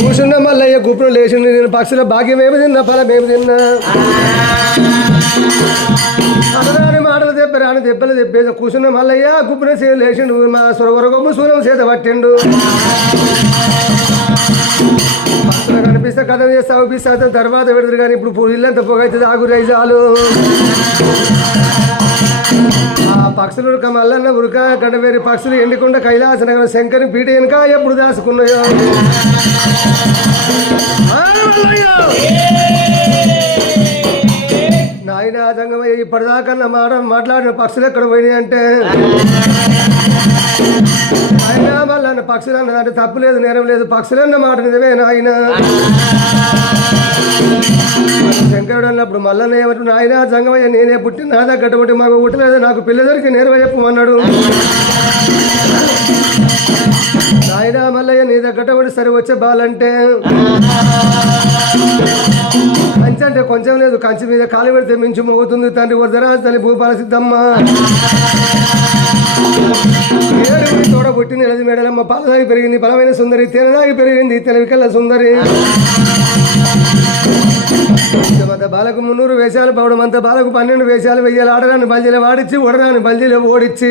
కూర్చున్న మల్లయ్య గుప్పుడు లేచి నేను పక్షుల భాగ్యం ఏమి తిన్నా ఫలం ఏమి తిన్నా అనరాని మాటలు దెబ్బరాని దెబ్బలు దెబ్బేసి కూర్చున్న మల్లయ్య గుప్పున లేచిండు మా స్వరగొమ్ము సూలం చేత పట్టిండు పక్షులు కనిపిస్తే కథ చేస్తే అవుపిస్తే తర్వాత పెడతారు కానీ ఇప్పుడు ఇల్లంత పొగైతుంది ఆగు రైజాలు ఆ పక్షులు మల్లన్న ఉరక గండవేరి పక్షులు ఎండికొండ కైలాస నగరం శంకరి పీట వెనుక ఎప్పుడు దాచుకున్నాయో నాయన జంగమయ్య ఇప్పటిదాకన్నా మాట్లాడిన పక్షులు ఎక్కడ పోయినాయి అంటే ఆయన మళ్ళీ పక్షులు అన్నదంటే తప్పు లేదు నేరం లేదు పక్షులు అన్న మాట నిజమే నాయన శంకరుడు అన్నప్పుడు మల్లన్న ఏమంటున్నా ఆయన జంగమయ్య నేనే పుట్టిన నా దగ్గర మాకు పుట్టలేదు నాకు పిల్ల దొరికి నేరుగా చెప్పమన్నాడు నాయన మల్లయ్య నీ దగ్గర సరే వచ్చే బాలంటే కంచి అంటే కొంచెం లేదు కంచి మీద కాలు పెడితే మించి మోగుతుంది తండ్రి వరదరాజు తల్లి భూపాల సిద్ధమ్మ ఏడుగురి తోడ పుట్టింది ఎలది మేడలమ్మ పాలదాగి పెరిగింది బలమైన సుందరి తేనదాగి పెరిగింది తెలివికల్ల సుందరి బాలకు 300 వేషాలు పవడం అంత బాలకు 12 వేషాలు వెయ్యాలి ఆడరాని బల్జీలు వాడిచ్చి ఉడరాని బల్జీలు ఓడిచ్చి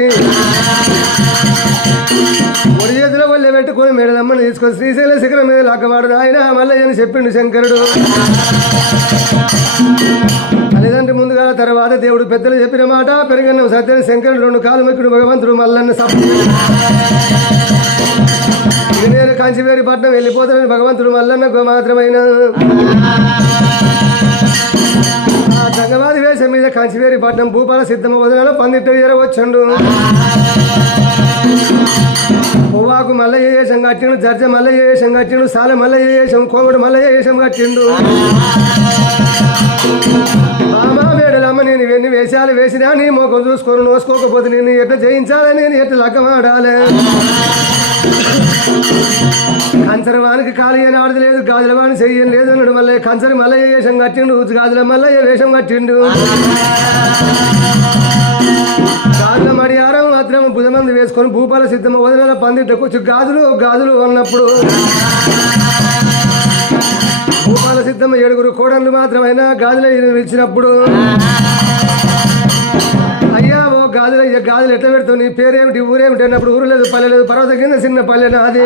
ఒడి చేతిలో వల్లే పెట్టుకుని మేడలమ్మని తీసుకొని శ్రీశైల శిఖరం మీద లాక్కవాడు ఆయన మల్లయ్య అని చెప్పిండు శంకరుడు తల్లిదండ్రి ముందుగా తర్వాత దేవుడు పెద్దలు చెప్పిన మాట పెరిగిన సత్యని శంకరుడు 2 కాలు మొక్కుడు భగవంతుడు మల్లన్న నేను కంచివేరి పట్నం వెళ్ళిపోతానని భగవంతుడు మల్లన్నకు మాత్రమైన జంగవాది వేషం మీద కంచివేరి పట్నం భూపాల సిద్ధమ్మ వదనాలో 12 వచ్చండు పువ్వాకు మల్లయ్య వేషం కట్టిండు జర్జ మల్లయ్య వేషం కట్టిండు సాల మల్లయ్య వేషం కోమడు మల్లయ్య వేషం కట్టిండు మామా మేడలమ్మ నేను ఇవన్నీ వేషాలు వేసినా నీ మొక్క చూసుకొని నోసుకోకపోతే నేను ఎట్లా జయించాలని నేను ఎట్లా లగ్గమాడాలి కంచరవానికి ఖాళీ అని ఆడది లేదు గాజుల వాడిని చెయ్యం లేదు అన్నాడు మల్లయ్య కంచరి మల్లయ్య వేషం కట్టిండు గాజుల మల్లయ్య వేషం కట్టిండు గాజుల మడియారం మాత్రం భుజమంది వేసుకొని భూపాల సిద్ధమ్మ వదిన 12 కూర్చు గాజులు అన్నప్పుడు భూపాల సిద్ధమ్మ 7 కోడళ్ళు మాత్రమైనా గాజులు ఇచ్చినప్పుడు అయ్యా ఓ గాజులు ఎట్లా పెడతావు నీ పేరేమిటి ఊరేమిటి అన్నప్పుడు ఊరు లేదు పల్లె లేదు పర్వతం కింద చిన్న పల్లె నాది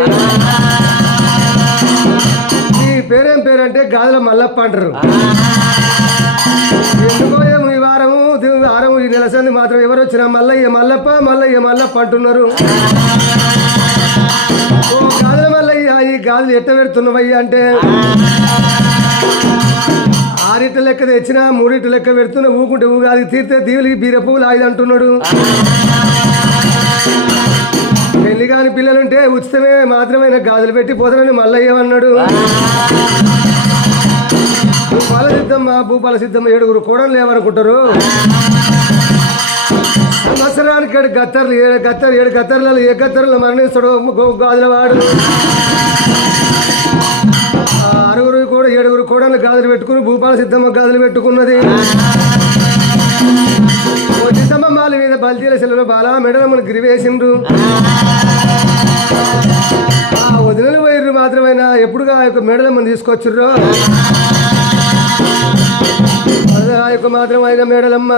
నీ పేరేం పేరంటే గాజుల మల్లప్ప అంటారు ఎందుకో ఏమో ఈ వారము ఈ నెలసంది మాత్రం ఎవరు వచ్చినా మల్లయ్య మల్లప్ప అంటున్నారు ఓ గాజుల మల్లయ్య ఈ గాజులు ఎట్ట పెడుతున్నావయ్యా అంటే 6 లెక్క తెచ్చినా 3 లెక్క పెడుతున్నా ఊకుంటే ఊగాది తీర్తే దీవులకి బీర పువ్వులు ఆయుధ అంటున్నాడు పెళ్లి కాని పిల్లలుంటే ఉచితమే మాత్రమైన గాజులు పెట్టి పోతానని మల్లయ్య అన్నాడు భూపాల సిద్ధమ్మ 7 కోడలు లేవనుకుంటారు సంవత్సరానికి 7 గత్తర్లు 7 గత్తర్లలో ఏ గత్తర్లో మరణిస్తాడు గాజుల వాడు 6 కూడా 7 కోడలు గాజులు పెట్టుకుని భూపాల సిద్ధమ్మ గాజులు పెట్టుకున్నది సిద్ధమ్మ మాల మీద బల్తీల సెలవులు బాలా మెడలమ్మను గిరివేసిండ్రు ఆ వదినలు వైర్రు మాత్రమైనా ఎప్పుడుగా ఆ యొక్క మెడలమ్మను తీసుకొచ్చిర్రో ఆ యొక్క మాత్రమైన మేడలమ్మ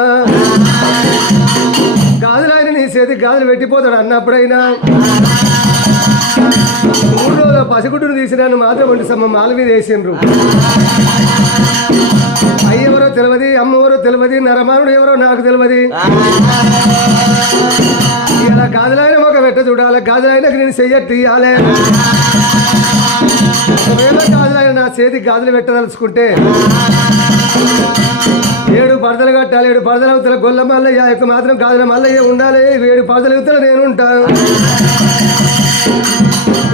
గాజులు ఆయన నీ చేతి గాజులు పెట్టిపోతాడు అన్నప్పుడైనా 3 రోజుల పసిగుడ్డును తీసినాను మాత్రం వంటి సమ్మ మాల మీద వేసిండ్రు అయ్యెవరో తెలియదు అమ్మెవరో తెలియదు నరమానుడు ఎవరో నాకు తెలియదు ఇలా గాజులైన ఒక పెట్ట చూడాలి గాజులైనకి నేను చెయ్యట్టు ఇవ్వాలి ఒకవేళ గాజులైన నా చేతి గాజులు పెట్టదలుచుకుంటే 7 పరదలు కట్టాలి 7 పరదలు అవుతారు గొల్ల మల్లయ్య యొక్క మాత్రం గాజుల మల్లయ్య ఉండాలి 7 పరదలు అవుతారు నేను ఉంటాను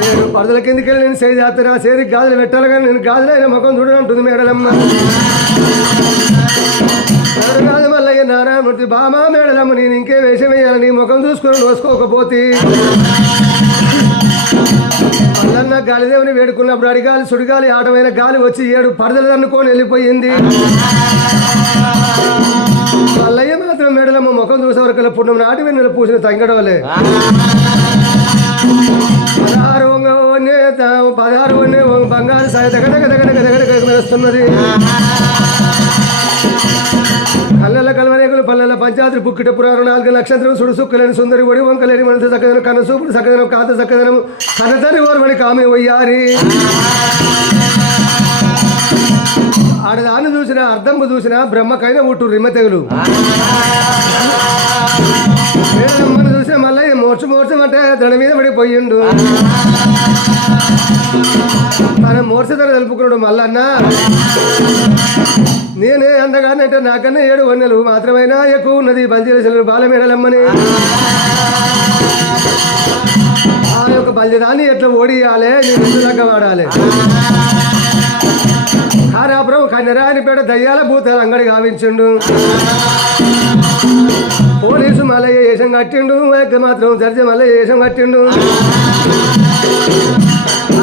7 పరదల కిందకి వెళ్ళి నేను చేయి చేస్తాను ఆ చేతికి గాజులు పెట్టాలి కానీ నేను గాజులైన ముఖం చూడనంటుంది మేడలమ్మ గాజు మల్లయ్య నారాయణమూర్తి బామా మేడలమ్మ నేను ఇంకే వేషం వేయాలి నీ ముఖం చూసుకొని నోసుకోకపోతే మల్లన్న గాలిదేవుని వేడుకున్నప్పుడు అడిగాలి సుడిగాలి ఆటమైన గాలి వచ్చి 7 పరదలు అనుకొని వెళ్ళిపోయింది మల్లయ్య మాత్రం మేడలమ్మ ముఖం చూసే వరకు పుణ్యం నాటి వెన్నెల పూసిన తంగడవలే 16 వన్నే 16 వన్నే బంగారు సాయి దగ్గర కళ్ళ కలవరేకులు పల్లెల పంచాయతీ బుక్కిట పురాణం 4 నక్షత్రం సుడు సుక్కలేని సుందరి ఒడి వంకలేని మనసు చక్కదనం కన్న సూపుడు చక్కదనం కాత చక్కదనం కన్నతని ఓర్వడి కామె వయ్యారి ఆడదాన్ని చూసిన అర్థంపు చూసిన బ్రహ్మకైన ఉట్టు రిమ్మ తెగులు వేడమ్మను చూసిన మళ్ళీ మోర్చమంటే దడ మీద పడిపోయిండు తన మోర్చదర తెలుపుకున్నాడు మల్లన్న నేనే అందగానంటే నాకన్నా 7 వన్నెలు మాత్రమైనా ఎక్కువ ఉన్నది బల్జీల బాలమేడలమ్మని ఆ యొక్క బల్జదాన్ని ఎట్లా ఓడియాలి నేను ఎందుకు వాడాలి ఖానాపురం కన్యరానిపేట దయ్యాల భూతాలు అంగడి గావించిండు పోలీసు మల్లయ్య వేషం కట్టిండు మాత్రం జడ్జి మల్లయ్య వేషం కట్టిండు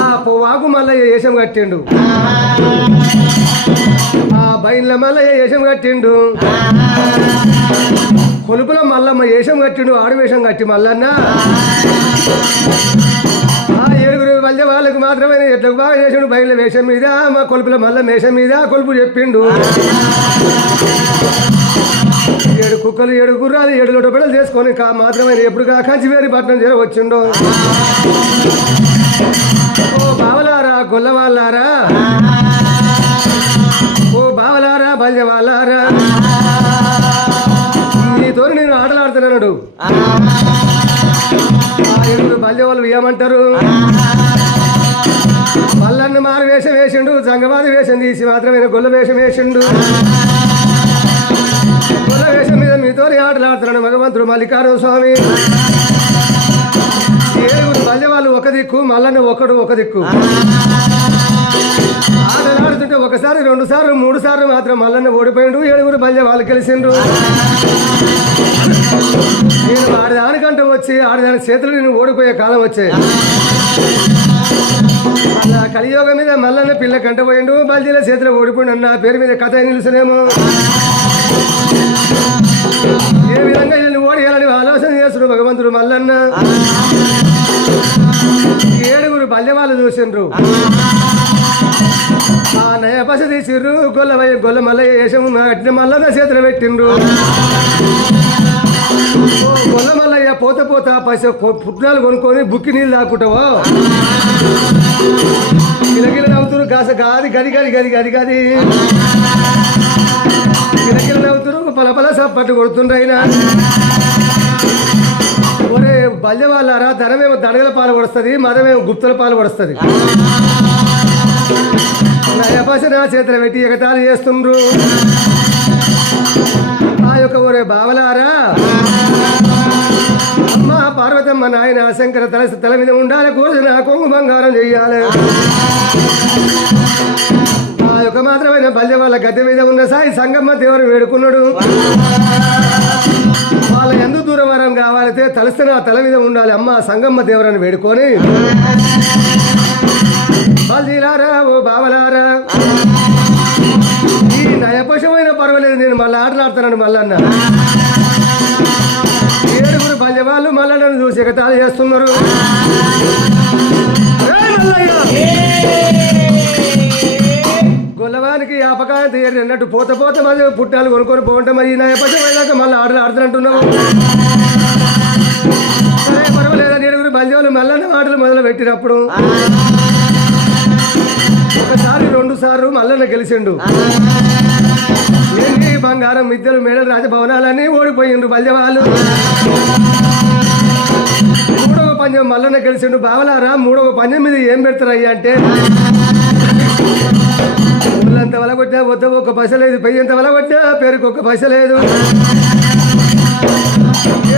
ఆ వాకు మల్లయ్య వేషం కట్టిండు ఆ బయళ్ళ మల్లయ్య వేషం కట్టిండు కొలుపుల మల్లమ్మ వేషం కట్టిండు ఆడు వేషం కట్టి మల్లన్న ఆ 7 వల్య వాళ్ళకు మాత్రమే ఎట్లా బాగా చేసిండు బయళ్ళ వేషం మీద మా కొలుపుల మల్ల వేషం మీద కొలుపు చెప్పిండు 7 కుక్కలు 7 గుర్రాలు 7 లోట బిడ్డలు చేసుకొని మాత్రమే ఎప్పుడు కంచి వేరి పట్టణం చేరవచ్చిండో ఓ బావలారా గొల్లవాళ్ళారా ఓ బావలారా బల్య వాళ్ళారా నీతో నేను ఆటలాడుతున్నాడు ఆ 7 బల్య వాళ్ళు ఏమంటారు మల్లన్న మారు వేషం వేసిండు సంగవాది వేషం తీసి మాత్రమే గొల్ల వేషం వేసిండు గొల్ల వేషం మీద మీతో ఆటలాడుతున్నాడు భగవంతుడు మల్లికార్జున స్వామి 7 బల్య వాళ్ళు ఒక దిక్కు మల్లన్న ఒక దిక్కు ఆటలాడుతుంటే 1 సారి 2 సార్లు 3 సార్లు మాత్రం మల్లన్న ఓడిపోయిండు 7 బల్య వాళ్ళు గెలిచిండ్రు నేను ఆడదానికంటే వచ్చి ఆడదాని చేతులు నేను ఓడిపోయే కాలం వచ్చే అలా కలియోగం మీద మల్లన్న పిల్ల కంట పోయిండు బల్జీల చేతిలో ఓడిపోయిండు అన్న పేరు మీద కథ నిలుసునేమో ఏ విధంగా వీళ్ళని ఓడియాలని ఆలోచన చేస్తున్నారు భగవంతుడు మల్లన్న 7 బల్య వాళ్ళు చూసిండ్రు ఆ నయ పస తీసిర్రు గొల్ల మల్లయ్య వేషము అట్టిన మల్లన్న చేతులు పెట్టిండ్రు గొల్ల మల్లయ్య పోత పసి పుట్నాలు కొనుక్కొని బుక్కి నీళ్ళు తాకుంటావా గిలగిల నవ్వుతురు గాది గది గిలగిల నవ్వుతురు పలపల సప్పట్టు కొడుతుండ్రు అయినా ఒరే బల్య వాళ్ళారా ధనమేమో దడగల పాలు పడుస్తుంది మదమేమో గుప్తల పాలు పడుస్తుంది నా చేతులు పెట్టి ఎగతాళి చేస్తుండ్రు ఆ యొక్క ఒరే బావలారా అమ్మ పార్వతమ్మ నాయన శంకర తల మీద ఉండాలి కూర్చుని నా కొంగు బంగారం చెయ్యాలి ఆ యొక్క మాత్రమైన బల్య వాళ్ళ గద్దె మీద ఉన్న సాయి సంగమ్మ దేవుని వేడుకున్నాడు వాళ్ళ ఎందుకు దూరం వరం కావాలంటే తలస్తే నా తల మీద ఉండాలి అమ్మ సంగమ్మ దేవుని వేడుకొని బల్జీలారా ఓ బావలారా ఈ నయపశమైన పర్వాలేదు నేను మళ్ళీ ఆటలాడుతానని మల్లన్న 7 బల్య వాళ్ళు మల్లన్నను చూసి ఎగతాళి చేస్తున్నారు గొల్లవానికి ఆపకాంతి అన్నట్టు పోత మళ్ళీ పుట్టాలు కొనుక్కొని పోంటే మరి ఈ నయపశమైనాక మళ్ళీ ఆటలాడుతున్నట్టున్నావు సరే పర్వాలేదా 7 బల్య వాళ్ళు మల్లన్న ఆటలు మొదలు పెట్టినప్పుడు 1 సారి 2 సార్లు మల్లన్న గెలిచిండు ఏంటి బంగారం మిద్దెలు మేడలు రాజభవనాలన్నీ ఓడిపోయిండు బల్య వాళ్ళు 3వ పంజం మల్లన్న గెలిచిండు బావలారా 3వ పంజం మీద ఏం పెడతారయ్యా అంటే ఊళ్ళంత వల కొట్టా వద్ద 1 పైస లేదు పెయ్యంత వల కొట్టా పేరుకి 1 పైస లేదు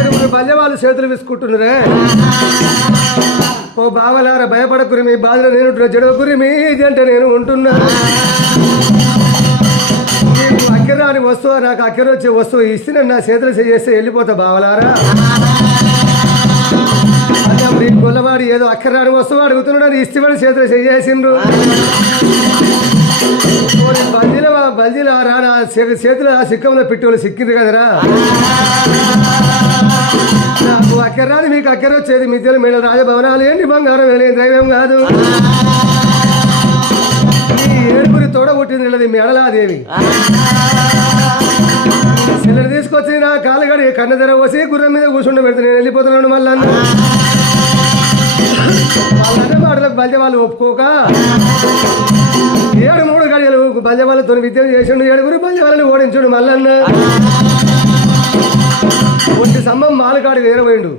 7 బల్య వాళ్ళు చేతులు విసుకుంటున్నారే ఓ బావలారా భయపడకురి మీ బాధలో నేను జడవకురి మీది అంటే నేను ఉంటున్నా నీకు అక్కరాని వస్తువు నాకు అక్కర వచ్చే వస్తువు ఇస్తే నా చేతులు చేస్తే వెళ్ళిపోతా బావలారా అదే గొల్లవాడు ఏదో అక్కరాని వస్తువు అడుగుతున్నాడు ఇష్టపడి చేతులు చేసిండ్రు బల్జీలారా నా చేతులు ఆ సిక్కంలో పెట్టుకోవాలి సిక్కింది కదరా నాకు అక్కర్రాని మీకు అక్కర వచ్చేది మిద్దెలు మేడలు రాజభవనాలు ఏంటి బంగారం వెళ్ళే దైవం కాదు ఈ ఏడుగురి తోడ పుట్టింది మేడలాదేవి సెల్లలు తీసుకొచ్చి నా కాలుగడి కన్న ధర పోసి గుర్రం మీద కూర్చుండ పెడితే నేను వెళ్ళిపోతున్నాను మళ్ళా వాళ్ళ మాటలకు బల్జ వాళ్ళు ఒప్పుకోక 7 గడియలు బల్జ వాళ్ళతో విద్యను చేసిండు 7 బల్జ వాళ్ళని ఓడించుడు మల్లన్న ఒంటి స్తంభం మాలకాడి వేరపోయిండు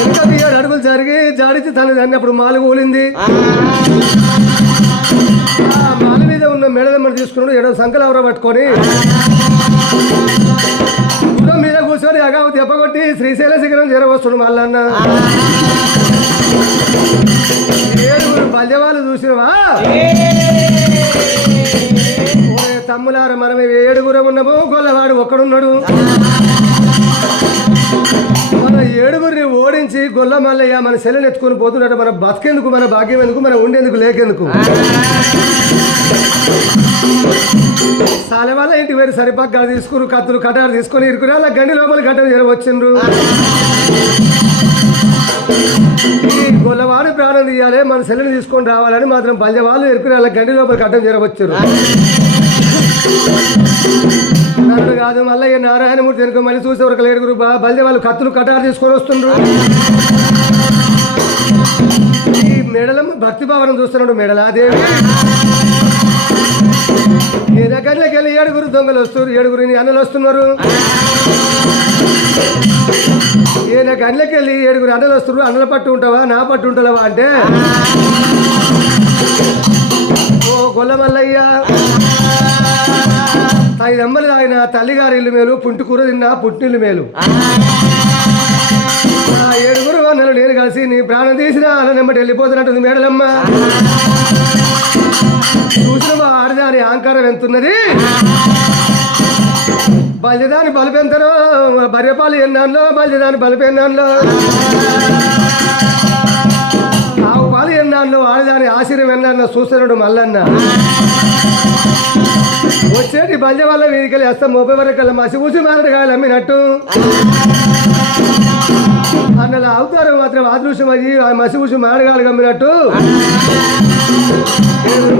ఎంత 7 అడుగులు జరిగి జాడించి తన అన్నప్పుడు మాలు కూలింది మాల మీద ఉన్న మెడదమ్మని తీసుకున్నాడు 7 సంకలు ఎవరో పట్టుకొని గుర్రం మీద కూర్చొని అగా దెబ్బకొట్టి శ్రీశైల శిఖరం చేరవస్తుడు మల్లన్న 7 బల్జవాళ్ళు చూసినవా తమ్ములార మనమే 7 ఉన్నాము గొల్లవాడు ఒక్కడున్నాడు మన 7 ఓడించి గొల్ల మల్లయ్య మన సెల్లని ఎత్తుకొని పోతున్నాడు మన బతికేందుకు మన భాగ్యం ఎందుకు మన ఉండేందుకు లేకెందుకు సాల వాళ్ళ ఇంటికి వేరు సరిపగ్గాలు తీసుకుని కత్తులు కటారు తీసుకొని ఇరుకుని అలా గండి లోపల గడ్డ చేరవచ్చిండ్రు ఈ గొల్లవాడు ప్రాణం తీయాలి మన సెల్లని తీసుకొని రావాలని మాత్రం బల్జవాళ్ళు ఇరుకుని అలా గండి లోపల గడ్డం చేరవచ్చారు నన్ను కాదు మల్లయ్య నారాయణమూర్తి వెనుక మళ్ళీ చూసే ఒక 7 బల్జ వాళ్ళు కత్తులు కటారు తీసుకొని వస్తుండ్రు ఈ మెడలమ్మ భక్తి భావనం చూస్తున్నాడు మెడలాదేవి గంటలకి వెళ్ళి 7 దొంగలు వస్తారు 7 అన్నలు వస్తున్నారు గంటలకి వెళ్ళి 7 అన్నలు వస్తున్నారు అన్నల పట్టు ఉంటావా నా పట్టు ఉంటావా అంటే ఓ గొల్ల మల్లయ్య 5 అమ్మలు తాగిన తల్లిగారి ఇల్లు మేలు పుంటికూర తిన్నా పుట్టిల్లు మేలు 7 అన్నలు నేను కలిసి నీ ప్రాణం తీసిన అన్నెమ్మటి వెళ్ళిపోతున్నట్టుంది మేడలమ్మ చూసిన ఆడదాని అహంకారం ఎంతున్నది బల్జదాని బలిపెంతనో బర్రెపాలు ఎన్నాళ్ళలో బల్జదాని బలిపెన్నాళ్ళలో ఆవు పాలు ఎన్నాళ్ళు ఆడదాని ఆశ్చర్యం ఎన్నాళ్ళ చూస్తున్నాడు మల్లన్న వచ్చేటి బల్జ వల్ల వీధికెళ్ళి వేస్తాం 30 వరకు మసి పూసి మారడు కాయలు అమ్మినట్టు అన్నలా అవుతారు మాత్రం అదృశ్యం అయ్యి మసి పూసి మారగాలు అమ్మినట్టు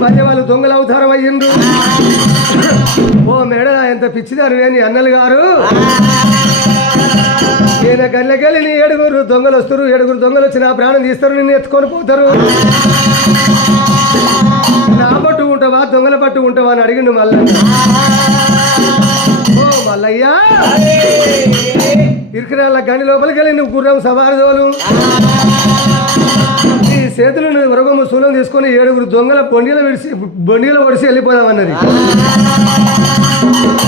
బల్జ వాళ్ళు దొంగలు అవతారం అయ్యిండ్రు ఓ మేడ ఎంత పిచ్చిదారు నీ అన్నలు గారు ఈయన గల్లకెళ్ళి నీ 7 దొంగలు వస్తారు 7 దొంగలు వచ్చి నా ప్రాణం తీస్తారు నిన్ను ఎత్తుకొని పోతారు నా పట్టు ఉంటావా దొంగల పట్టు ఉంటావా అని అడిగిండు మల్లన్న ఓ మల్లయ్యా ఇరుకురాళ్ళ గండి లోపలికి వెళ్ళి నువ్వు గుర్రం సవారుదోలు ఈ చేతులను వరగొమ్మ శూలం తీసుకొని 7 దొంగల బొండిలో ఒడిసి వెళ్ళిపోదామన్నది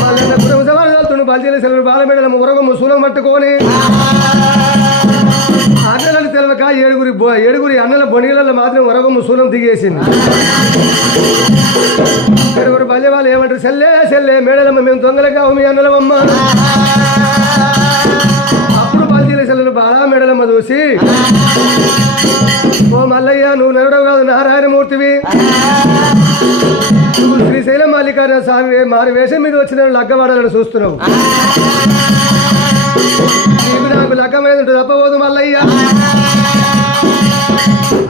మల్లన్న గుర్రం సవారుదోలుతుండు బల్జీల సెలవు బాలమేడల వరగొమ్మ శూలం పట్టుకొని అన్నలను తెలవక 7 అన్నల బొండిలలో మాత్రం వరగొమ్మ శూలం దిగేసింది 7 బల్జ వాళ్ళు ఏమంటారు సెల్లే మేడలమ్మ మేము దొంగలుగా మీ అన్నలమ్మ అప్పుడు బల్జీల సెల్లు బాలా మేడలమ్మ చూసి ఓ మల్లయ్య నువ్వు నరుడవు కాదు నారాయణమూర్తివి నువ్వు శ్రీశైలం మల్లికార్జున స్వామి మారి వేషం మీద వచ్చిన లగ్గవాడాలని చూస్తున్నావు నీకు నాకు లగ్గమైన తప్పబోదు మల్లయ్య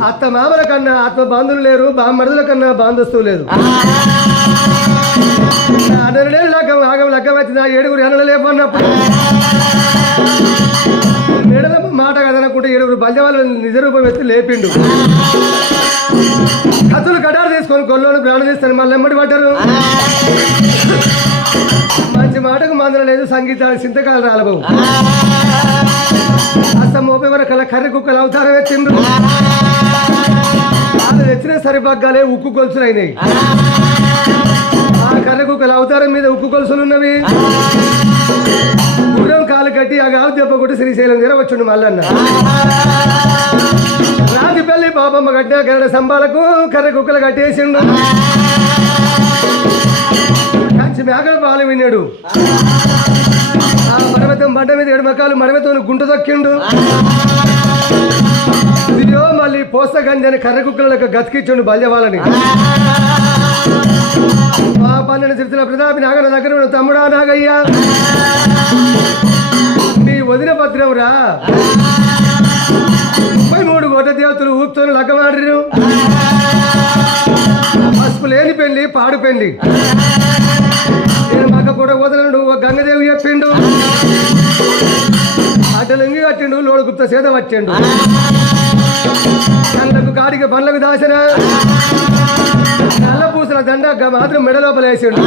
అత్త మామల కన్నా ఆత్మ బాంధువులు లేరు బామ్మడుల కన్నా బాంధస్తువు లేదు అన్నలే లగ్గం లగ్గమైతే నా 7 అన్నలు లేపన్నప్పుడు మేడలమ్మ మాట కదనకుంటే 7 బల్జ వాళ్ళు నిజ రూపం ఎత్తి లేపిండు కత్తులు కటారు తీసుకొని గొల్లోని ప్రాణం తీస్తాను మళ్ళీ ఎమ్మడి పడ్డారు మంచి మాటకు మందరం లేదు సంగీతానికి చింతకాలు రాలబావు అస్తం 30 వరకు కర్రె కుక్కలు అవతారం ఎత్తిండ్రు వాళ్ళు తెచ్చిన సరిపగ్గాలే ఉక్కు గొలుసులు అయినాయి ఆ కర్రె కుక్కల అవతారం మీద ఉక్కు గొలుసులు ఉన్నవి గుర్రం కాలు కట్టి ఆ గావు దెబ్బ కొట్టి శ్రీశైలం చేరవచ్చుండు మల్లన్న రాతి పెళ్లి బాబమ్మ కట్టిన గరడ సంబాలకు కర్రె కుక్కలు కట్టేసిండు కంచి మేకల పాలు విన్నాడు ఆ పర్వతం బండ మీద 7 మకాలు మడవతో గుంట దొక్కిండు ఇదిగో మళ్ళీ పోస్త గంజి అని కర్రె కుక్కలకు గతికిచ్చుండు బల్జ వాళ్ళని మా 12 చిరుతుల ప్రతాపి నాగర దగ్గర తమ్ముడా నాగయ్య నీ వదిన భద్రం రా 33 కోట్ల దేవతలు ఊపుతో లగ్గమాడిరు పసుపు లేని పెళ్లి పాడు పెళ్లి నేను మక్క కూడా వదలడు గంగదేవి చెప్పిండు అడ్డలింగి కట్టిండు లోడు గుప్త సేద పట్టిండు కళ్ళకు కాడికి బండ్లకు దాసిన నల్ల పూసిన దండ మాత్రం మెడ లోపల వేసిండు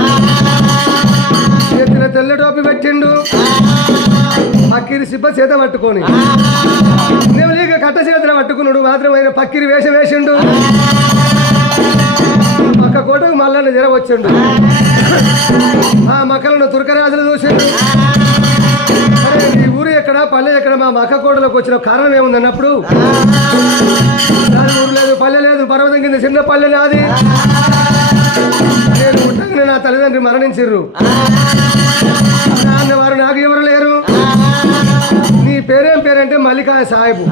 ఎత్తిన తెల్ల టోపి పెట్టిండు పక్కిరి సిబ్బ చేత పట్టుకొని నెమలిక కట్ట చేతులు పట్టుకున్నాడు మాత్రం ఆయన పక్కిరి వేషం వేసిండు పక్క కోటకు మల్లన్న జర వచ్చిండు ఆ మక్కలను తురకరాజులు చూసిండు అరే ఈ ఊరు ఎక్కడ పల్లె ఎక్కడ మా మక్క కోటలోకి వచ్చిన కారణం ఏముందన్నప్పుడు ఊరు లేదు పల్లె లేదు పర్వతం కింద చిన్న పల్లె నాది నేను పుట్టగానే నా తల్లిదండ్రి మరణించిర్రు నాన్నవారు నాకు ఎవరు లేరు నీ పేరేం పేరంటే మల్లికా సాహెబు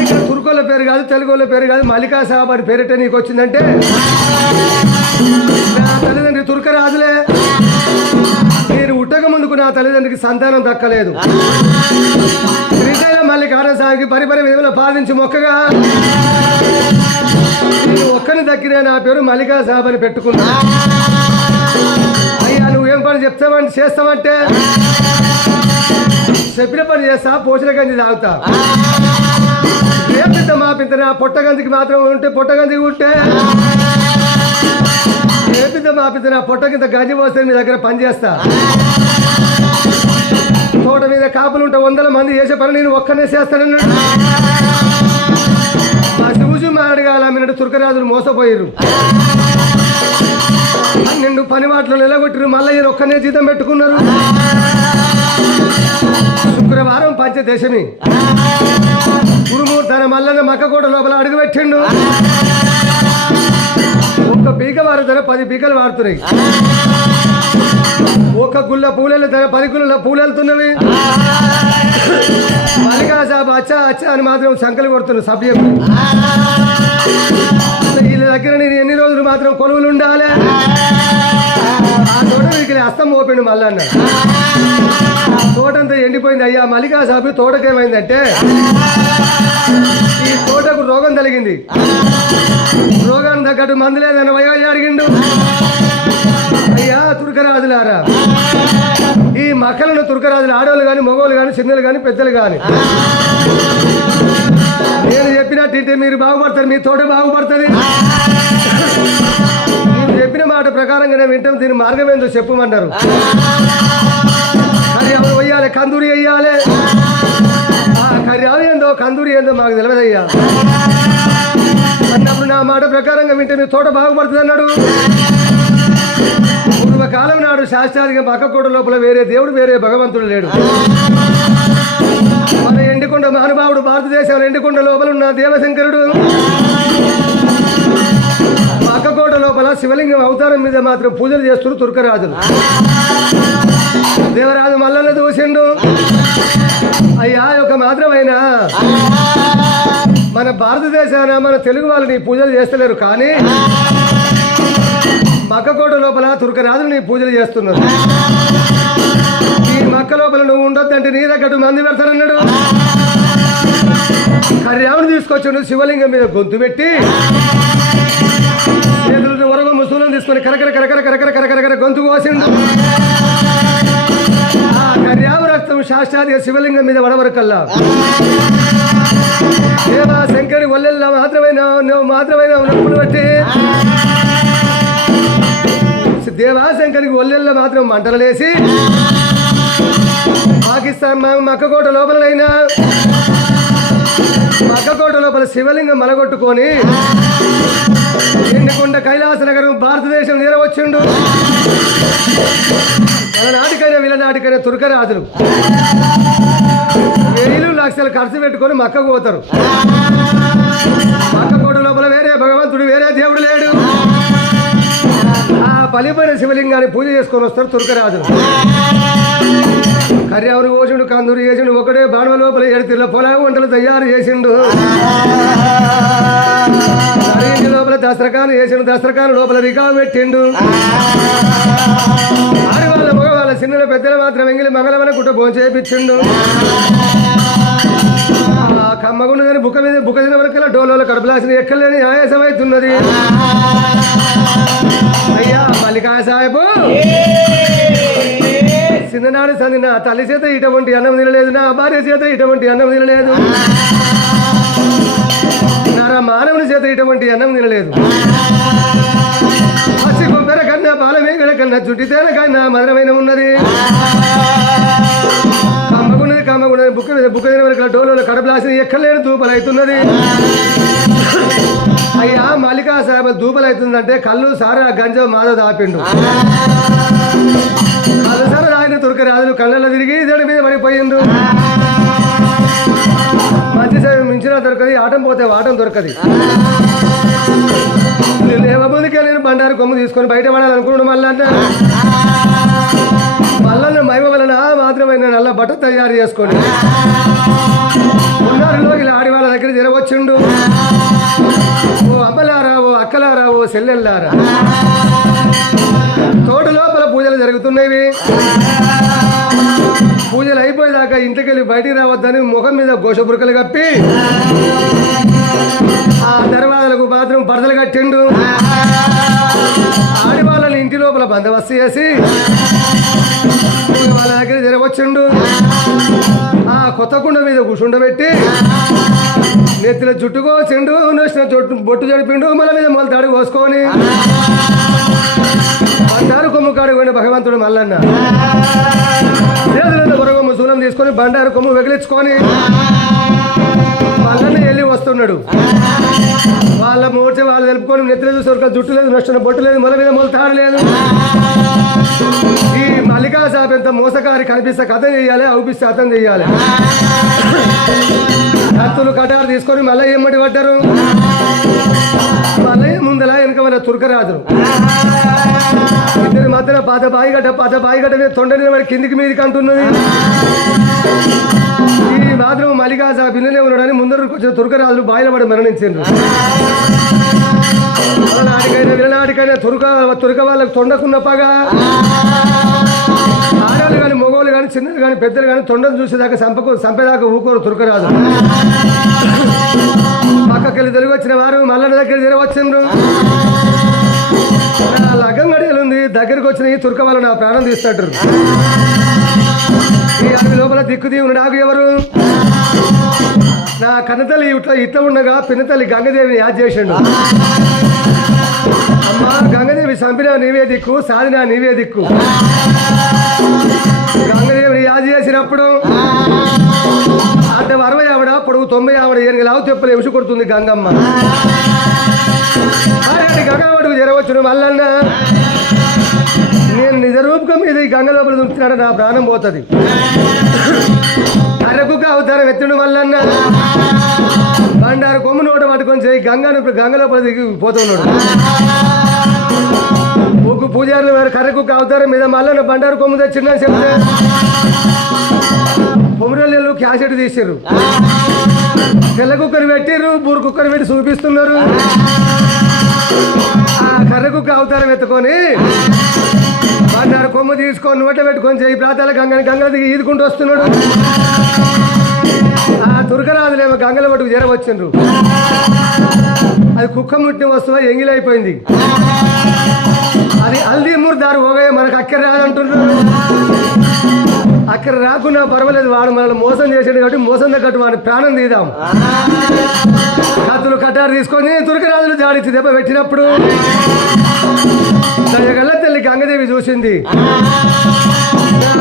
ఇక్కడ తుర్కోళ్ళ పేరు కాదు తెలుగుల పేరు కాదు మల్లికా సాహెబ్ అని పేరిట నీకు వచ్చిందంటే నా తల్లిదండ్రి తుర్కరాజులే నేను ఉట్టక ముందుకు నా తల్లిదండ్రికి సంతానం దక్కలేదు శ్రీశైలం మల్లికార్జున సాహికి పరిపరి విధులు పాదించి మొక్కగా నేను ఒక్కని దక్కిన నా పేరు మల్లికా సాహెబ్ అని పెట్టుకున్నా అయ్యా నువ్వేం పని చెప్తావంటే చేస్తావంటే చెప్పిన పని చేస్తా పోషణ గంజి తాగుతా రేపిద్ద మాపిద్ద నా పొట్టగంజికి మాత్రం ఉంటే పొట్టగంజికి ఉంటే రేపిద్ద మాపిద్ద నా పొట్ట కింద గంజి పోస్తే మీ దగ్గర పని చేస్తా తోట మీద కాపులు ఉంటే 100 మంది చేసే పని నేను ఒక్కనే చేస్తానన్నాడు మా శివుజు మాడగాల అమ్మినట్టు తుర్కరాజులు మోసపోయారు 12 పని వాటిలో నిలగొట్టిరు మళ్ళీ ఈయన ఒక్కనే జీతం పెట్టుకున్నారు శుక్రవారం పంచదశమి గురుమూర్తన మల్లన్న మక్కకోట లోపల అడుగు పెట్టిండు ఒక్క పీక వారుతన 10 పీకలు వాడుతున్నాయి ఒక్క గుళ్ళ పూలెళ్ళ తన 10 గుళ్ళ పూలు వెళ్తున్నవి మల్లికా సాబ్ అచ్చా అచ్చా అని మాత్రం సంకలు కొడుతున్నాడు సభ్యులు వీళ్ళ దగ్గర నేను ఎన్ని రోజులు మాత్రం కొలువులు ఉండాలి ఆ తోట వీరికి అస్తం మోపిండు మల్లన్న తోటంతా ఎండిపోయింది అయ్యా మల్లికా సాబు తోటకేమైందంటే ఈ తోటకు రోగం కలిగింది రోగాన్ని తగ్గట్టు మందు లేదని వయ్య అడిగిండు అయ్యా తుర్కరాజులారా ఈ మక్కలను తుర్కరాజులు ఆడవాళ్ళు కానీ మగవాళ్ళు కానీ చిన్నలు కానీ పెద్దలు కానీ నేను చెప్పినట్టు మీరు బాగుపడతారు మీ తోట బాగుపడుతుంది నేను చెప్పిన మాట ప్రకారంగానే వింటాం దీని మార్గం ఏందో చెప్పమన్నారు కర్యాలు వేయాలి కందూరి వేయాలి ఆ కర్యాలు ఏందో కందూరి ఏందో మాకు తెలియదయ్యా అన్నప్పుడు నా మాట ప్రకారంగా వింటే మీ తోట బాగుపడుతుంది అన్నాడు పూర్వకాలం నాడు శాస్త్రాదిగా పక్కకోట లోపల వేరే దేవుడు వేరే భగవంతుడు లేడు మన ఎండికొండ మహానుభావుడు భారతదేశంలో ఎండికొండ లోపల ఉన్న దేవశంకరుడు పక్కకోట లోపల శివలింగం అవతారం మీద మాత్రం పూజలు చేస్తున్నారు తుర్కరాజులు దేవరాజు మల్లన్న దూసిండు అయ్యా ఒక మాత్రమైనా మన భారతదేశాన మన తెలుగు వాళ్ళని పూజలు చేస్తలేరు కానీ మక్కకోట లోపల తుర్కరాజులు నీ పూజలు చేస్తున్నారు ఈ మక్క లోపల నువ్వు ఉండొద్దంటే నీ దగ్గర మంది పెడతారన్నాడు కర్యావుని తీసుకొచ్చాడు శివలింగం మీద గొంతు పెట్టి చేతులను వరవ ముసుగులను తీసుకొని కరకర కరకర కరకర కరకర గొంతు కోసిండు ఆ కర్యావు రక్తం శాస్త్రాదిగా శివలింగం మీద వడవరకల్లా దేవా శంకరి ఒల్లెల్లా మాత్రమైన నొప్పులు బట్టి దేవాశంకరికి ఒల్లెల్లో మాత్రం మంటలేసి పాకిస్తాన్ మక్కకోట లోపలైనా మక్కకోట లోపల శివలింగం మలగొట్టుకొని ఎండకొండ కైలాస నగరం భారతదేశం చేరవచ్చిండు మన నాటికైనా వీళ్ళ నాటికైనా తుర్కరాజులు 1000 లక్షలు ఖర్చు పెట్టుకొని మక్కకు పోతారు మక్కకోట లోపల వేరే భగవంతుడు వేరే దేవుడు లేడు ఆ పలిపోయిన శివలింగాన్ని పూజ చేసుకొని వస్తారు తుర్కరాజులు కర్యావుని ఓషుడు కందూరు చేసిండు ఒకటే బాణవ లోపల 7 తిర్ల పొలాగు వంటలు తయారు చేసిండు లోపల దసరకాలు చేసిండు దసరకాలు లోపల రికా పెట్టిండు ఆడవాళ్ళ మగవాళ్ళ చిన్న పెద్దలు మాత్రం ఎంగిలి మంగళమన కుట్ట భోజనం చేయించిండు. కమ్మగున్నదని బుక్క తిన వరకు డోలో కడుపులాసిన ఎక్కలేని ఆయాసం అవుతున్నది. అయ్యా మల్లికాయ సాహెబు చిన్ననాడు సంది నా తల్లి చేత ఇటువంటి అన్నం తినలేదు, నా భార్య చేత ఇటువంటి అన్నం తినలేదు, నా మానవుని చేత ఇటువంటి అన్నం తినలేదు. పచ్చి కొబ్బరి కన్నా బాలమేగడ కన్నా చుట్టితేన కన్నా మధురమైన ఉన్నది. కమ్మగున్నది బుక్క తిన వరకు డోలో కడుపులాసిన ఎక్కలేని దూపలు అవుతున్నది. అయ్యా మల్లికా సాహెబ్ దూపలు అవుతుందంటే కళ్ళు సారా గంజ మాధవ దాపిండు. కళ్ళు సారా ఆయన దొరకరాజులు కళ్ళల్లో తిరిగి దాని మీద పడిపోయిండు. మంచి సమయం మించినా దొరకది, ఆటం పోతే వాటం దొరకది. లేవబోదికే నేను బండారు కొమ్ము తీసుకొని బయట పడాలనుకున్నాడు. మల్లన్న మైమ వలన మాత్రమైన నల్ల బట్ట తయారు చేసుకొని ఉన్నారులో ఇలా ఆడి వాళ్ళ దగ్గర జరగవచ్చుండు. ఓ అమ్మలారా, ఓ అక్కలారా, ఓ చెల్లెల్లారా, తోట లోపల పూజలు జరుగుతున్నవి. పూజలు అయిపోయేదాకా ఇంటికెళ్ళి బయటికి రావద్దని ముఖం మీద గోషబురకలు కప్పి ఆ దర్వాజలకు మాత్రం పరదలు కట్టిండు. ఆడివాళ్ళని ఇంటి లోపల బందోబస్తు చేసి వాళ్ళ దగ్గర జరగవచ్చుండు. ఆ కొత్త కుండ మీద కూర్చుండబెట్టి నెత్తిలో జుట్టుకోచిండు, నచ్చిన బొట్టు జడిపిండు, మళ్ళీ మీద మొలతాడు కోసుకొని బండారు కొమ్ము కాడు పోయిన భగవంతుడు మల్లన్న చేతులలో బుర్రగొమ్ము శూలం తీసుకొని బండారు కొమ్ము వెగిలించుకొని మల్లన్న వెళ్ళి వస్తున్నాడు. వాళ్ళ మూర్చి వాళ్ళు తెలుపుకొని నెత్తిలో చూసి జుట్టు లేదు, నచ్చిన బొట్టు లేదు, మొల మీద మొలతాడు లేదు. ఈ మల్లికా సాహెబ్ ఎంత మోసకారి కనిపిస్తే కథ చెయ్యాలి, అవుపిస్తే అర్థం చెయ్యాలి. కత్తులు కటారు తీసుకొని మల్లయ్య ఎమ్మడి పడ్డారు. మల్లయ్య ముందల వెనక మన తురకరాజు ఇద్దరి మధ్యన పాత బాయిగడ్డ మీద తొండ నిలబడి కిందికి మీదికి అంటున్నది. ఈ మాత్రం మల్లికా సాహెబ్ పిల్లలే ఉన్నాడని ముందరకు వచ్చిన తురకరాజులు బాయిల పడి మరణించారు. విలనాటికైనా తురక వాళ్ళకు తొండకున్న పగా ఆడవాళ్ళు కానీ మగవాళ్ళు కానీ చిన్నలు కానీ పెద్దలు కానీ తొండను చూసేదాకా చంపేదాకా ఊకోరు తురకరాజు. పక్కకెళ్ళి తిరిగి వచ్చిన వారు మల్లన్న దగ్గర తిరగొచ్చిండ్రు. లగ్గం గడియలు ఉంది, దగ్గరికి వచ్చిన ఈ తురక వాళ్ళు నా ప్రాణం తీస్తాడు. ఈ అడవి లోపల దిక్కుదీ ఉన్నాడు ఎవరు? నా కన్నతల్లి ఇట్లా ఉండగా పిన్నతల్లి గంగదేవిని యాద్ చేసిండు. అమ్మా గంగదేవి చంపినా నీవే దిక్కు, సాధినా నీవే దిక్కు. గంగదేవిని యాద్ చేసినప్పుడు అంటే 60 ఆవిడ పొడుగు 90 ఆవిడ 8 లావు తెప్పలు ఎవిసి కొడుతుంది గంగమ్మ. గంగమ్మడుగు జరగవచ్చును మల్లన్న నేను నిజ రూపకం మీద ఈ గంగ లోపల దొరుకుతున్నాడు, నా ప్రాణం పోతుంది. అరకు అవతారం ఎత్తుడు మల్లన్న బండారు కొమ్ము నోట పట్టుకొని చేయి గంగ లోపల దిగి పోతున్నాడు. ముగ్గు పూజారులు వారు కర్రకుక్క అవతారం మీద మల్లన్న బండారు కొమ్ము తెచ్చిండని చెప్తే కొమ్మరళ్ళు క్యాసెట్ తీసారు, తెల్ల కుక్కరు పెట్టారు, బూరు కుక్కరు పెట్టి చూపిస్తున్నారు. ఆ కర్రకుక్క అవతారం ఎత్తుకొని బండారు కొమ్ము తీసుకొని నోట పెట్టుకొని చేయి ప్రాతాల గంగ దిగి ఈదుకుంటూ వస్తున్నాడు. ఆ తురకరాజులేమో గంగల పట్టుకు చేరవచ్చిండ్రు. అది కుక్క ముట్టిన వస్తువు ఎంగిలైపోయింది. అది హల్దీ ముర్దారు పోగా మనకు అక్కర రాదంటున్నారు. అక్కడ రాకున్నా పర్వాలేదు, వాడు మనల్ని మోసం చేసాడు కాబట్టి మోసం తగ్గట్టు వాడిని ప్రాణం తీద్దాం. కత్తులు కట్టారు తీసుకొని తురకరాజులు జాడిచ్చి దెబ్బ పెట్టినప్పుడు గల్ల తల్లి గంగదేవి చూసింది.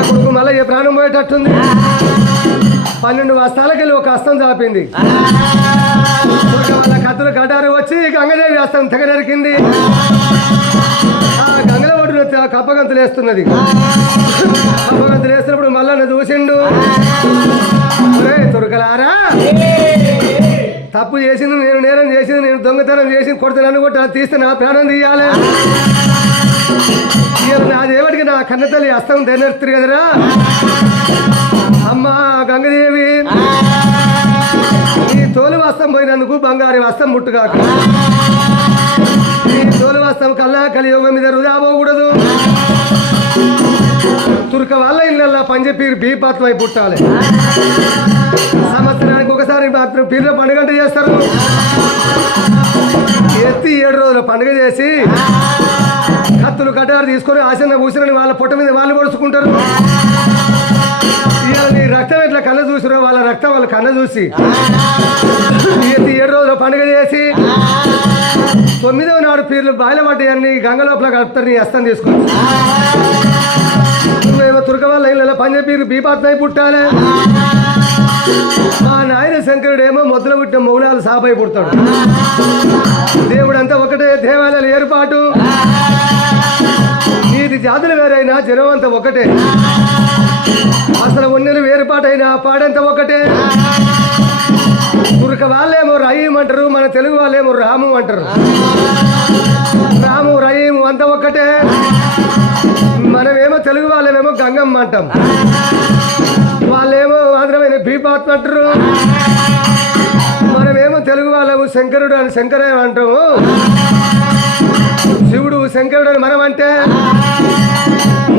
కొడుకు మళ్ళీ ఏ ప్రాణం పోయేటట్టుంది. 12 వస్తాలకెళ్ళి ఒక హస్తం చాపింది. వాళ్ళ కత్తులు కట్టారు వచ్చి గంగదేవి హస్తం తెగ నరికింది. ఆ గంగల ఒడ్డున కప్పగంతులు వేస్తున్నది. కప్పగంతులు వేస్తున్నప్పుడు మల్లన్న చూసిండు. తురకలారా తప్పు చేసింది నేను, నేరం చేసింది నేను, దొంగతనం చేసింది, కొడితే నన్ను కొట్టి అది తీస్తే నా ప్రాణం తీయాలి. నా దేవుడికి నా కన్నతల్లి హస్తం తెనెత్తురు కదరా. అమ్మా గంగదేవి ఈ తోలు వస్తం పోయినందుకు బంగారు వస్తం ముట్టుగాక. ఈ తోలు వస్తం కల్లా కలియుగం మీద వృధా పోకూడదు. తుర్క వాళ్ళ ఇళ్ళల్లో పంజపీరు బీపాత్మై పుట్టాలి. సంవత్సరానికి ఒకసారి మాత్రం పీర్ల పండుగ అంటే చేస్తారు. ఎత్తి 7 రోజుల పండుగ చేసి కత్తులు కట్టారు తీసుకొని ఆసన ఊసిరని వాళ్ళ పొట్ట మీద వాళ్ళు పొడుచుకుంటారు. ఇవాళ నీ రక్తం ఎట్లా కళ్ళ చూసిరో వాళ్ళ రక్తం వాళ్ళ కళ్ళ చూసి ఎత్తి 7 రోజుల పండుగ చేసి 9వ నాడు పీర్లు బాయిల పడ్డాయని గంగ లోపల కలుపుతారు. నీ హస్తం తీసుకొచ్చి నువ్వేమో తురక వాళ్ళ ఇళ్ళ పంజపీరు బీపాత్మై పుట్టాలి. మా నాయన శంకరుడేమో మొదల పుట్టిన మౌలాలు సాపై పుడతాడు. దేవుడంతా ఒకటే, దేవాలయాల ఏర్పాటు నీది జాతులు వేరైనా జనం అంతా ఒకటే. అసలు ఉన్నెలు వేరుపాటైనా పాడంతా ఒకటే. తురక వాళ్ళేమో రహీం అంటారు, మన తెలుగు వాళ్ళేమో రాము అంటారు. రాము రహీము అంతా ఒక్కటే. మనమేమో తెలుగు వాళ్ళేమో గంగమ్మ అంటాం. వాళ్ళేమో ఆంధ్రమైన బీపాత్మ అంటారు. మనమేమో తెలుగు వాళ్ళము శంకరుడు అని శంకరే అంటాము. శివుడు శంకరుడు అని మనం అంటే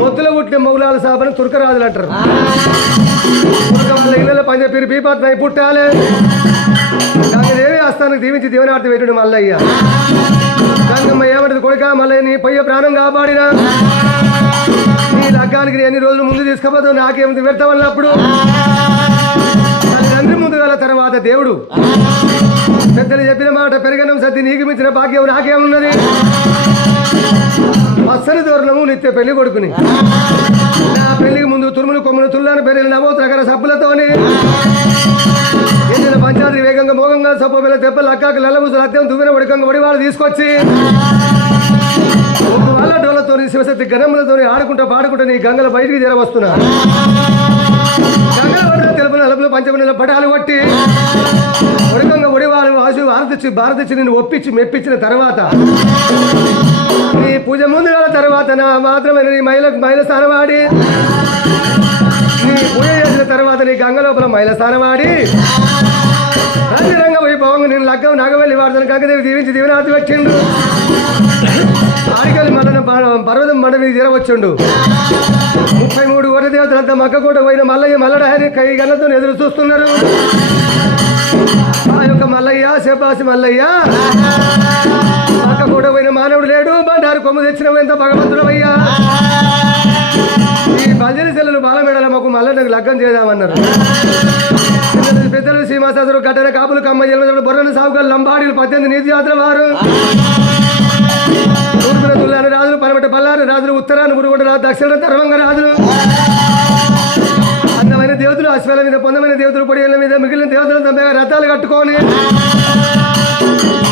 మొత్తులో పుట్టిన మౌలాల సాబని తుర్కరాజులు అంటారు. ఇళ్ళ పంజపీరు బీపాత్మ పుట్టాలి. గంగదేవి ఆస్థానికి దీవించి దీవనార్థి పెట్టుడు మల్లయ్య. గంగమ్మ ఏమంటది, కొడుక మల్లయ్య నీ పొయ్య ప్రాణం కాపాడినా నీ లగ్గానికి ఎన్ని రోజులు ముందు తీసుకుపోతావు, నాకేమిటి పెడతామన్నప్పుడు తండ్రి ముందు గల తర్వాత దేవుడు పెద్దలు చెప్పిన మాట పెరగనం సత్తి నీకు మించిన భాగ్యం నాకేమున్నది. అస్సలు దూరణము నిత్య పెళ్లి కొడుకుని నా పెళ్లికి ముందు తురుములు కొమ్ములు తుల్లాను పెళ్లి నమోతు రకర సబ్బులతోని ఎన్నిన పంచాయతీ వేగంగా మోగంగా సొప్ప పిల్ల తెప్పలు అక్కాకు లల్లబుసులు అత్యం దువ్విన ఉడకంగా వడివాళ్ళు తీసుకొచ్చి వాళ్ళ డోలతో శివశక్తి గణములతో ఆడుకుంటా పాడుకుంటా నీ గంగల బయటికి చేరవస్తున్నా. గంగల పడిన తెలుపు నలుపులు పంచమణిల పటాలు కొట్టి ఉడకంగా ఒడివాళ్ళు ఆశు భారతిచ్చి నిన్ను ఒప్పించి మెప్పించిన తర్వాత నీ పూజ ముందు గల తర్వాత నా మాత్రమే నీ మహిళ స్థానవాడి నీ పూజ చేసిన తర్వాత నీ గంగ లోపల మహిళ స్థానవాడి రంగ వైభవంగా నేను లగ్గం నాగవల్లి వాడుతాను. గంగదేవి దీవించి దీవెనార్థి వచ్చిండు. ఆడికల్లి మల్లన పర్వతం మండ మీద చేరవచ్చుండు. 33 వర దేవతలంతా మక్కకోట పోయిన మల్లయ్య మల్లడాయని కై గన్నతో ఎదురు చూస్తున్నారు. ఆ యొక్క మల్లయ్య శపాసి మల్లయ్య మక్కకోట పోయిన మానవుడు లేడు. బండారు కొమ్ము తెచ్చినవు ఎంత భగవంతుడవయ్యా. ఈ బల్జరి సెల్లు బాలమేడల మాకు మల్లన్నకు లగ్గం చేద్దామన్నారు. పెద్దలు శ్రీమాసాదులు కట్టెల కాపులు కమ్మ జన్మదులు బొర్రను సాగులు లంబాడీలు 18 నీతి యాత్ర వారు తూర్పున తుల్లాని రాజులు పరమట పల్లారు రాజులు ఉత్తరాన్ని గురుగుండ రాజు దక్షిణ తర్వంగ రాజులు అందమైన దేవతలు అశ్వాల మీద పొందమైన దేవతలు పొడియల మీద మిగిలిన దేవతలు తమ రథాలు కట్టుకొని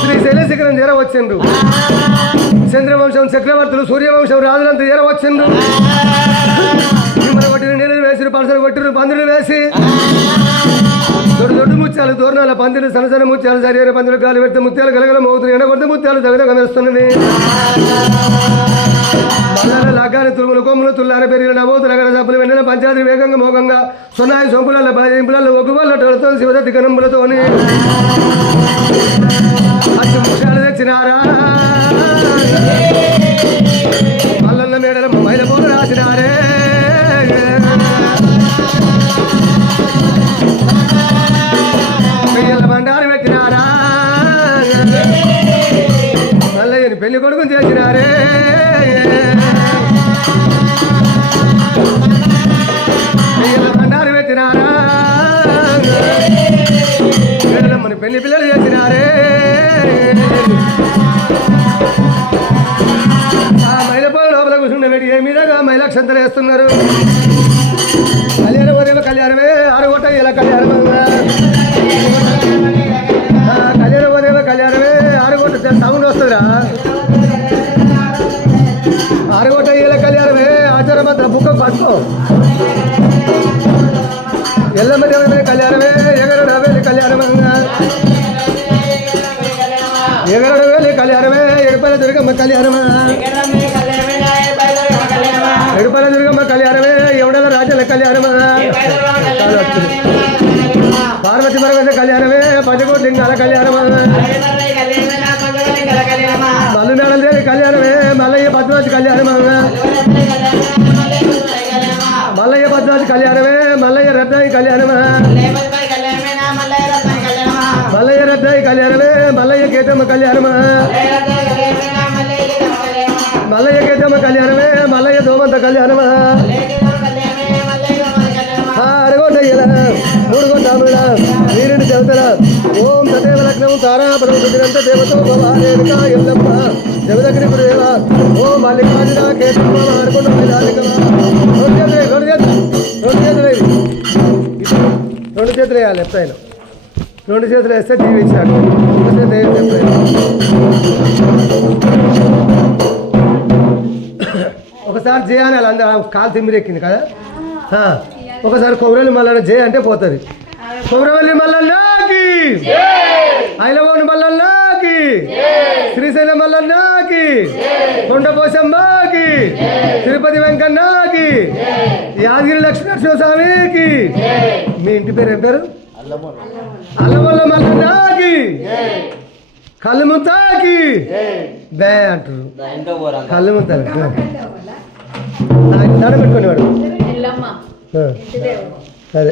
శ్రీ శైలశిఖరం చేరవచ్చిండ్రు. చంద్రవంశం చక్రవర్తులు సూర్యవంశం రాజులంతా చేరవచ్చిండ్రు. కొట్టిన నీళ్ళు వేసి పలసలు కొట్టిన పందులు వేసి దొడ్డు ముత్యాలు దూరణాల పందిలు సనసన ముత్యాలు శరీర పందులు గాలి పెడితే ముత్యాలు గలగల మోగుతుంది. ఎండగొడితే ముత్యాలు దగ్గర గమనిస్తున్నది. మళ్ళా లగ్గాని తురుములు కొమ్ములు తుల్లార పెరిగిన నమోదు నగర సభలు వెంటనే పంచాయతీ వేగంగా మోగంగా సున్నాయి సొంపుల బలింపులలో ఒగ్గుబల్లతో శివదత్తి గణములతో అచ్చి ముఖ్యాలు తెచ్చినారా. మల్లన్న మేడల మహిళ పోలు రాసినారే. బండారు పెట్టినారా. మల్లయ్యని పెళ్లి కొడుకుని చేసినారే. బండారు పెట్టినారా. మన పెళ్లి పిల్లలు చేసినారే. ఆ మహిళ పనులు లోపల కూర్చుండే పెట్టి ఏ మీదగా మహిళా క్షంతలు వేస్తున్నారు. కళ్యాణం వరేమో కళ్యాణమే ఆరుగోట ఇలా కళ్యాణం కళ్యాణం వరేమో కళ్యాణమే ఆరుగోట సౌండ్ వస్తుందిరా. ఆరుగోట ఇలా కళ్యాణమే ఆచారం అంతా బుక్క పట్టుకో. ఎల్లమ్మ దేవమే కళ్యాణమే ఎగరడ వేలి కళ్యాణమంగా ఎగరడ వేలి కళ్యాణమే ఎడపల దుర్గమ్మ కళ్యాణమా ఎడపల దుర్గమ్మ కళ్యాణమే ఎవడల రాజల కళ్యాణమా పార్వతి పరమేశ్వర కళ్యాణమే పంచకోటి లింగాల కళ్యాణమా మల్లునాడల దేవి కళ్యాణమే మల్లయ్య పద్మావతి కళ్యాణమా రాజు కళ్యాణమే మల్లయ్య రత్నాయి కళ్యాణమా మల్లయ్య రత్నాయి కళ్యాణమే మల్లయ్య కేతమ్మ కళ్యాణమా మల్లయ్య కేతమ్మ కళ్యాణమే మల్లయ్య దోమంత కళ్యాణమా అరగొండ మూడుగొండ వీరుని దేవతల ఓం సదేవ లగ్నం తారా పరమేశ్వరంత దేవతో భవాదేవికా ఎల్లమ్మ దేవదగ్ని గురుదేవ ఓం మల్లికార్జున కేతమ్మ అరగొండ రెండు చేతులు వేయాలి ఎప్పుడైనా రెండు చేతులు వేస్తే దీవించాడు ఒకసారి చేయాలి అందరూ కాలు తిమ్మిరెక్కింది కదా ఒకసారి కొమరవెల్లి మల్లన్న జయ అంటే పోతుంది కొమరవెల్లి మల్లన్నకి ఐలవోని మల్లన్నకి శ్రీశైలం మల్లన్నకి కొండపోశమ్మకి తిరుపతి వెంకన్నకి యాదగిరి లక్ష్మీనరసింహస్వామికి మీ ఇంటి పేరు ఏం పేరు అల్లవల్ల మల్లన్నకి కళ్ళుముతాకి బే అంటారు కళ్ళుముతారు దండ పెట్టుకునేవాడు అదే